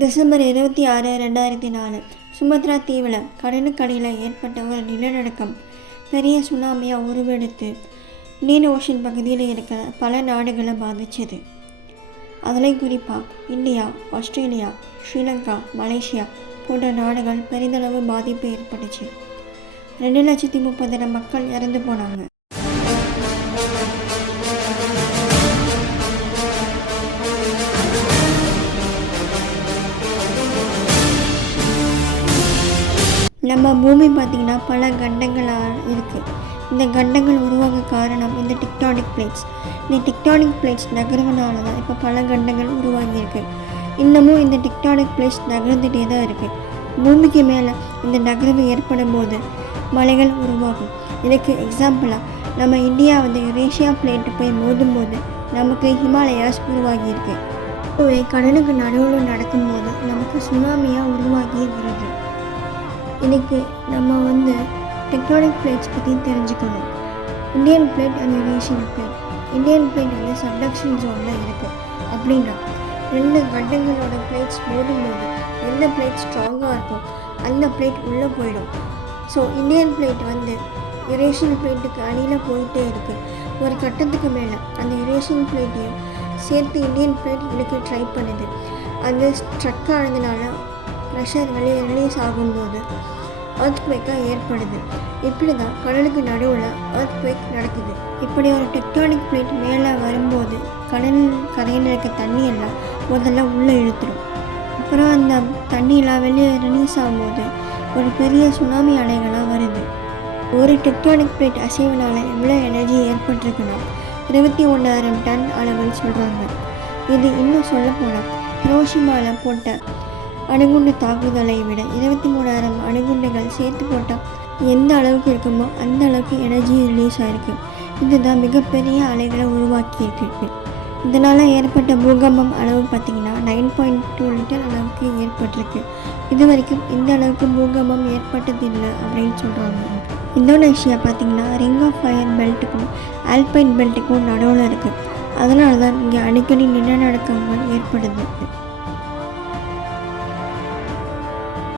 December 26, 2004 Sumatra தீவில் கடலுக்கடியில் ஏற்பட்ட ஒரு நிலநடுக்கம் பெரிய சுனாமியாக உருவெடுத்து இந்தியன் ஓஷன் பகுதியில் இருக்கிற பல நாடுகளை பாதித்தது. அதில் குறிப்பாக இந்தியா, ஆஸ்திரேலியா, ஸ்ரீலங்கா, மலேசியா போன்ற நாடுகள் பெரிதளவு பாதிப்பு ஏற்பட்டுச்சு. 2,30,000 மக்கள் இறந்து போனாங்க. நம்ம பூமி பார்த்திங்கன்னா பல கண்டங்களாக இருக்குது. இந்த கண்டங்கள் உருவாக காரணம் இந்த டெக்டானிக் பிளேட்ஸ். இந்த டெக்டானிக் பிளேட்ஸ் நகர்வனால தான் இப்போ பல கண்டங்கள் உருவாகியிருக்கு. இன்னமும் இந்த டெக்டானிக் பிளேட்ஸ் நகர்ந்துகிட்டே தான் இருக்குது. பூமிக்கு மேலே இந்த நகர்வு ஏற்படும் போது மலைகள் உருவாகும். இதுக்கு எக்ஸாம்பிளாக நம்ம இந்தியா யுரேஷியா பிளேட்டு போய் மோதும் போது நமக்கு ஹிமாலயாஸ் உருவாகியிருக்கு. கடலுக்கு நடுவில் நடக்கும்போது நமக்கு சுனாமியாக உருவாகி வருது. இதுக்கு நம்ம டெக்டானிக் பிளேட்ஸ் பற்றி தெரிஞ்சுக்கணும். Indian plate and Eurasian plate. Indian plate subduction ஜோனில் இருக்குது. அப்படின்னா 2 கண்டங்களோட பிளேட்ஸ் மோதும்போது எந்த பிளேட் ஸ்ட்ராங்காக இருக்கும் அந்த பிளேட் உள்ளே போயிடும். ஸோ இந்தியன் பிளேட் யுரேஷியன் பிளேட்டுக்கு அடியில் போயிட்டே இருக்குது. ஒரு கட்டத்துக்கு மேலே அந்த யுரேஷியன் பிளேட்டையும் சேர்த்து இந்தியன் பிளேட் இழுக்க ட்ரை பண்ணுது. அது ஸ்ட்ரக் ஆனதுனால ப்ரெஷர் ரிலீஸ் ஆகும்போது எர்த்குவேக்காக ஏற்படுது. இப்படி தான் கடலுக்கு நடுவில் எர்த்குவேக் நடக்குது. இப்படி ஒரு டெக்டானிக் பிளேட் மேலே வரும்போது கடல் கரையில் இருக்க தண்ணியெல்லாம் முதல்ல உள்ளே இழுத்துடும். அப்புறம் அந்த தண்ணியெல்லாம் வெளியே ரிலீஸ் ஆகும்போது ஒரு பெரிய சுனாமி அலைகளாக வருது. ஒரு டெக்டானிக் பிளேட் அசைவினால் எவ்வளோ எனர்ஜி ஏற்பட்டிருக்குன்னா 21,000 டன் அளவுன்னு சொல்கிறாங்க. இது இன்னும் சொல்லப்போனால் ஹிரோஷிமாவில் போட்ட அணுகுண்டு தாக்குதலை விட 23,000 அணுகுண்டுகள் சேர்த்து போட்டால் எந்த அளவுக்கு இருக்குமோ அந்த அளவுக்கு எனர்ஜி ரிலீஸ் ஆகிருக்கு. இதுதான் மிகப்பெரிய அலைகளை உருவாக்கியிருக்கு. இதனால் ஏற்பட்ட பூகம்பம் அளவு பார்த்திங்கன்னா 9.2 லிட்டர் அளவுக்கு ஏற்பட்டிருக்கு. இது வரைக்கும் இந்த அளவுக்கு பூகம்பம் ஏற்பட்டதில்லை அப்படின்னு சொல்கிறாங்க. இந்தோனேஷியா பார்த்திங்கன்னா ரிங் ஆஃப் ஃபயர் பெல்ட்டுக்கும் ஆல்பைன் பெல்ட்டுக்கும் நடுவில் இருக்குது. அதனால தான் இங்கே அடிக்கடி நிலநடுக்கங்கள் ஏற்படுது.